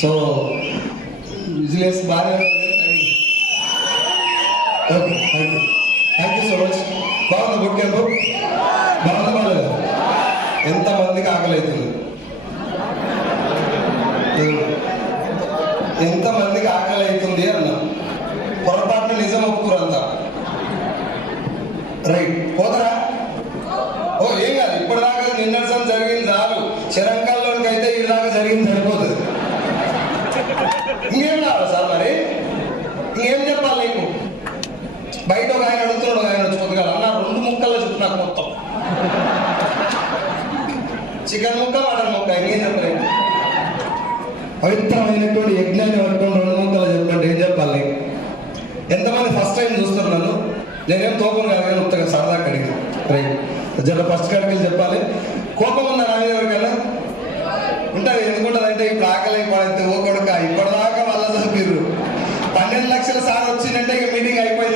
So ವಿಜಿಲೆಸ್ ಬಾರಿ okay thank you బాగుంది బుక్ ఎంతమందికి ఆకలి అవుతుంది ఎంతమందికి ఆకలి అవుతుంది అన్నా? పొరపాటు నిజం ఒప్పుకురంతా రైట్ పోతరా? ఓ ఏం కాదు ఇప్పటిదాకా నిన్నసం జరిగింది చాలు. శరంకాల్లోనికి అయితే ఈ దాకా జరిగింది సరిపోతుంది. ఇంకేం కావాలి సార్ మరి? ఇంకేం చెప్పాలి నీకు? బయట ఒక ఆయన చికెన్ ముక్క మటన్ ముక్క ఇంకేం చెప్పలేదు పవిత్రమైనటువంటి యజ్ఞాన్ని పట్టుకుని రెండు ముక్కలు చెప్పండి ఏం చెప్పాలి? ఎంతమంది ఫస్ట్ టైం చూస్తున్నాను నేనేం తోపం కాదు ఉత్తగా సరదా కడిగి. జర ఫస్ట్ కడిగి చెప్పాలి. కోపం ఉన్న నా మీద ఎవరికైనా ఉంటుంది ఎందుకుంటుంది అంటే ఇప్పుడు ఆకలి పడితే ఓ కొడుక ఇప్పటిదాకా వాళ్ళ చంపారు పన్నెండు లక్షల సార్ వచ్చిందంటే ఇక మీటింగ్ అయిపోయింది.